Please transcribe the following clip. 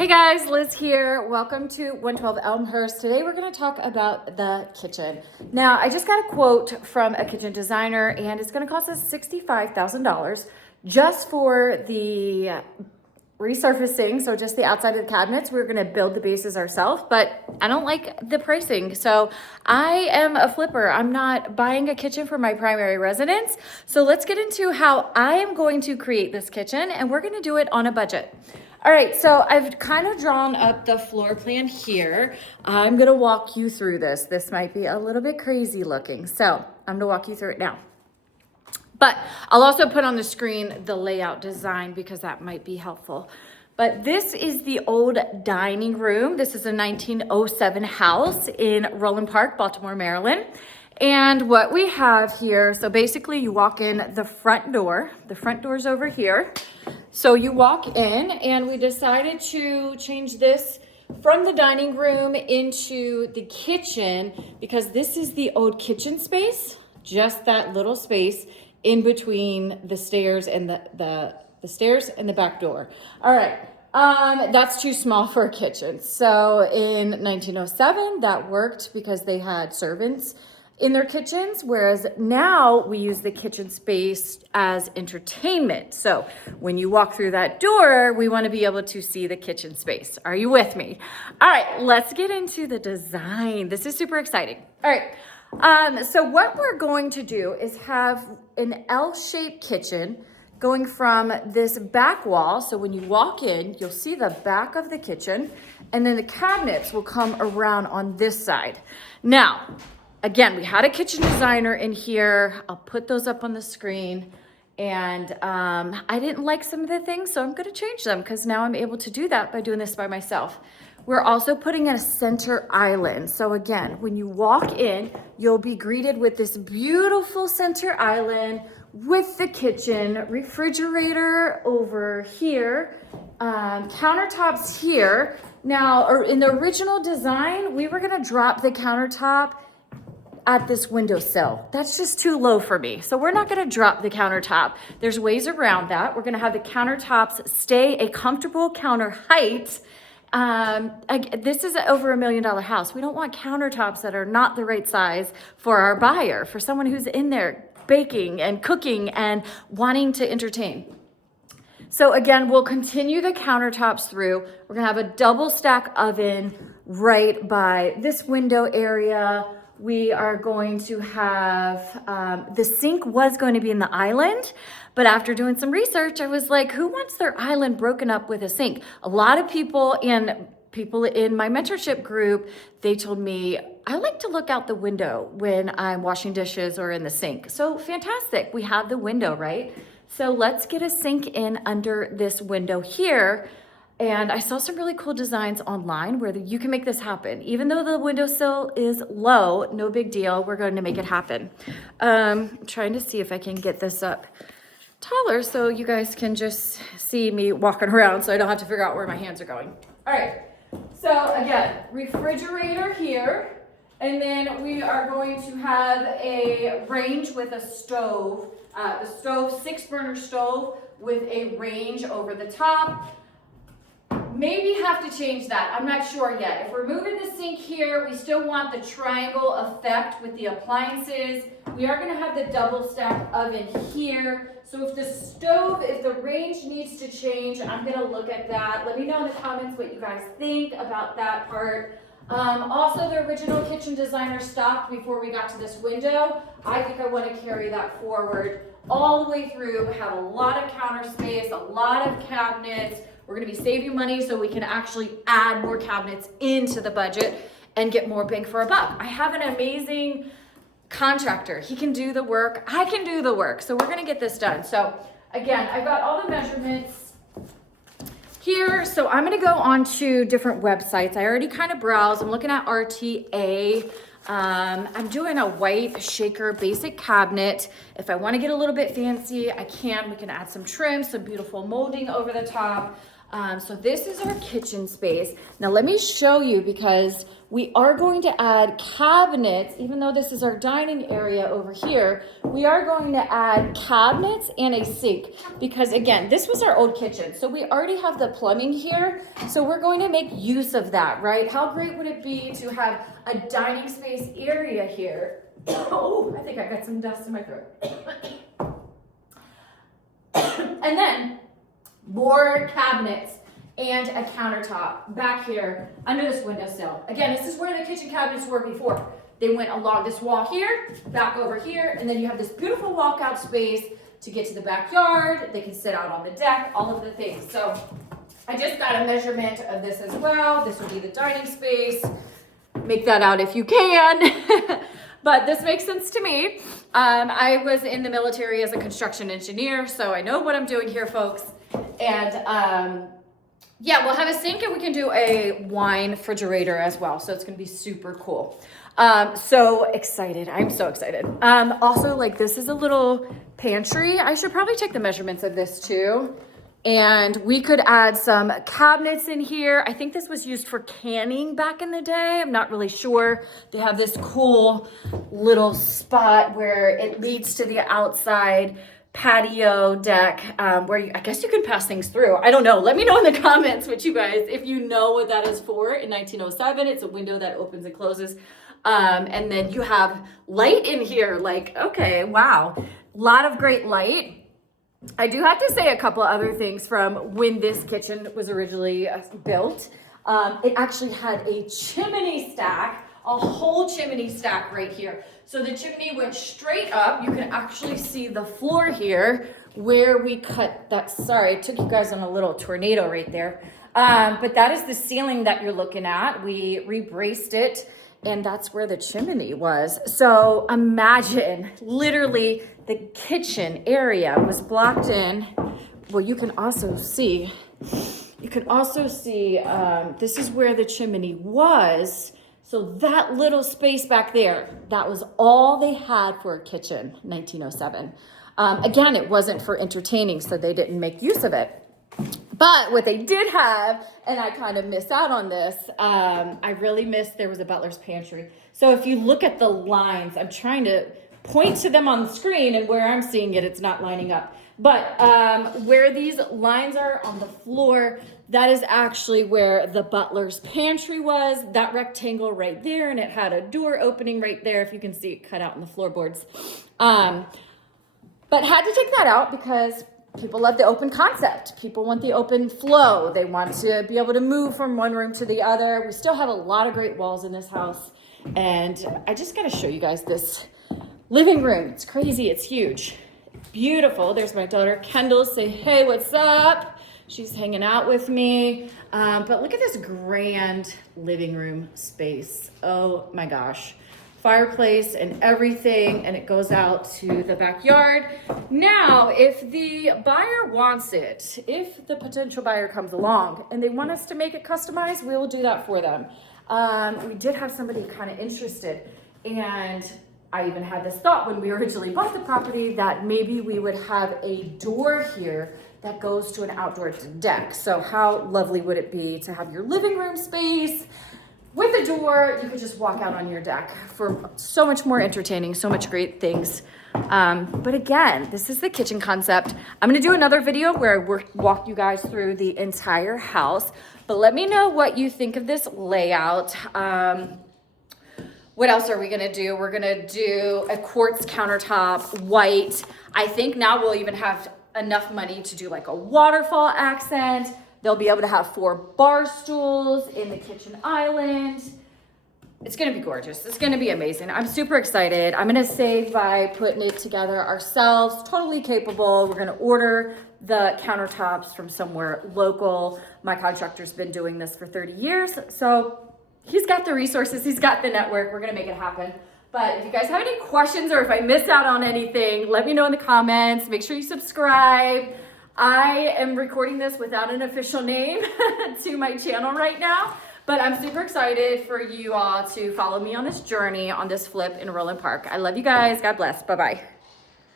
Hey guys, Liz here. Welcome to 112 Elmhurst. Today we're going to talk about the kitchen. Now, I just got a quote from a kitchen designer and it's going to cost us $65,000 just for the resurfacing, so just the outside of the cabinets. We're going to build the bases ourselves, but I don't like the pricing. So I am a flipper. I'm not buying a kitchen for my primary residence. So let's get into how I am going to create this kitchen, and we're going to do it on a budget. All right, so I've kind of drawn up the floor plan here. I'm gonna walk you through this. This might be a little bit crazy looking, so I'm gonna walk you through it now. But I'll also put on the screen the layout design because that might be helpful. But this is the old dining room. This is a 1907 house in Roland Park, Baltimore, Maryland. And what we have here, so basically you walk in the front door. The front door's over here. So you walk in, and we decided to change this from the dining room into the kitchen because this is the old kitchen space, just that little space in between the stairs and the stairs and the back door. All right, that's too small for a kitchen. So in 1907, that worked because they had servants in their kitchens, whereas now we use the kitchen space as entertainment. So when you walk through that door, we want to be able to see the kitchen space. Are you with me? All right, let's get into the design. This is super exciting. All right, so what we're going to do is have an L-shaped kitchen going from this back wall. So when you walk in, you'll see the back of the kitchen, and then the cabinets will come around on this side. Now, again, we had a kitchen designer in here. I'll put those up on the screen. And I didn't like some of the things, so I'm gonna change them because now I'm able to do that by doing this by myself. We're also putting in a center island. So again, when you walk in, you'll be greeted with this beautiful center island with the kitchen, refrigerator over here, countertops here. Now, or in the original design, we were gonna drop the countertop at this windowsill. That's just too low for me. So we're not gonna drop the countertop. There's ways around that. We're gonna have the countertops stay a comfortable counter height. This is over $1 million house. We don't want countertops that are not the right size for our buyer, for someone who's in there baking and cooking and wanting to entertain. So again, we'll continue the countertops through. We're gonna have a double stack oven right by this window area. We are going to have, the sink was going to be in the island, but after doing some research, I was like, who wants their island broken up with a sink? A lot of people in my mentorship group, they told me, I like to look out the window when I'm washing dishes or in the sink. So fantastic, we have the window, right? So let's get a sink in under this window here. And I saw some really cool designs online where you can make this happen. Even though the windowsill is low, no big deal, we're going to make it happen. I'm trying to see if I can get this up taller so you guys can just see me walking around so I don't have to figure out where my hands are going. All right, so again, refrigerator here. And then we are going to have a range with a stove. The stove, 6-burner stove with a range over the top. Maybe have to change that. I'm not sure yet. If we're moving the sink here, we still want the triangle effect with the appliances. We are going to have the double stack oven here. So if the stove, if the range needs to change, I'm going to look at that. Let me know in the comments what you guys think about that part. Also, the original kitchen designer stopped before we got to this window. I think I want to carry that forward all the way through. We have a lot of counter space, a lot of cabinets. We're gonna be saving money so we can actually add more cabinets into the budget and get more bang for a buck. I have an amazing contractor. He can do the work. I can do the work. So we're gonna get this done. So again, I've got all the measurements here. So I'm gonna go on to different websites. I already kind of browsed. I'm looking at RTA. I'm doing a white shaker basic cabinet. If I want to get a little bit fancy, I can. We can add some trim, some beautiful molding over the top. So this is our kitchen space. Now let me show you, because we are going to add cabinets. Even though this is our dining area over here, we are going to add cabinets and a sink, because again, this was our old kitchen. So we already have the plumbing here. So we're going to make use of that, right? How great would it be to have a dining space area here? Oh, I think I got some dust in my throat. And then more cabinets and a countertop back here under this windowsill. Again, this is where the kitchen cabinets were before. They went along this wall here, back over here, and then you have this beautiful walkout space to get to the backyard. They can sit out on the deck, all of the things. So I just got a measurement of this as well. This would be the dining space. Make that out if you can. But this makes sense to me. I was in the military as a construction engineer, so I know what I'm doing here, folks. And yeah, we'll have a sink, and we can do a wine refrigerator as well. So it's gonna be super cool. So excited, I'm so excited. Also, like, this is a little pantry. I should probably take the measurements of this too. And we could add some cabinets in here. I think this was used for canning back in the day. I'm not really sure. They have this cool little spot where it leads to the outside patio deck, where I guess you can pass things through. I don't know. Let me know in the comments what you guys, if you know what that is for. In 1907, it's a window that opens and closes. And then you have light in here. Like, okay, wow. A lot of great light. I do have to say a couple other things from when this kitchen was originally built. It actually had a chimney stack, a whole chimney stack right here. So the chimney went straight up. You can actually see the floor here where we cut that. Sorry, I took you guys on a little tornado right there. But that is the ceiling that you're looking at. We rebraced it, and that's where the chimney was. So imagine, literally, the kitchen area was blocked in. Well, you can also see, this is where the chimney was. So that little space back there, that was all they had for a kitchen, 1907. Again, it wasn't for entertaining, so they didn't make use of it. But what they did have, and I kind of missed out on this, I really missed, there was a butler's pantry. So if you look at the lines, I'm trying to point to them on the screen, and where I'm seeing it, it's not lining up. But where these lines are on the floor, that is actually where the butler's pantry was, that rectangle right there, and it had a door opening right there, if you can see it cut out in the floorboards. But had to take that out because people love the open concept. People want the open flow. They want to be able to move from one room to the other. We still have a lot of great walls in this house. And I just got to show you guys this living room. It's crazy. It's huge. Beautiful. There's my daughter, Kendall. Say, hey, what's up? She's hanging out with me. But look at this grand living room space. Oh my gosh. Fireplace and everything, and it goes out to the backyard. Now, if the buyer wants it, if the potential buyer comes along and they want us to make it customized, we will do that for them. We did have somebody kind of interested, and I even had this thought when we originally bought the property that maybe we would have a door here that goes to an outdoor deck. So how lovely would it be to have your living room space with a door? You could just walk out on your deck for so much more entertaining, so much great things. But again, this is the kitchen concept. I'm gonna do another video where I walk you guys through the entire house, but let me know what you think of this layout. What else are we gonna do? We're gonna do a quartz countertop, white. I think now we'll even have enough money to do like a waterfall accent. They'll be able to have 4 bar stools in the kitchen island. It's gonna be gorgeous. It's gonna be amazing. I'm super excited. I'm gonna save by putting it together ourselves, totally capable. We're gonna order the countertops from somewhere local. My contractor's been doing this for 30 years, so he's got the resources, he's got the network. We're gonna make it happen. But if you guys have any questions or if I missed out on anything, let me know in the comments. Make sure you subscribe. I am recording this without an official name to my channel right now, but I'm super excited for you all to follow me on this journey, on this flip in Roland Park. I love you guys. God bless. Bye-bye.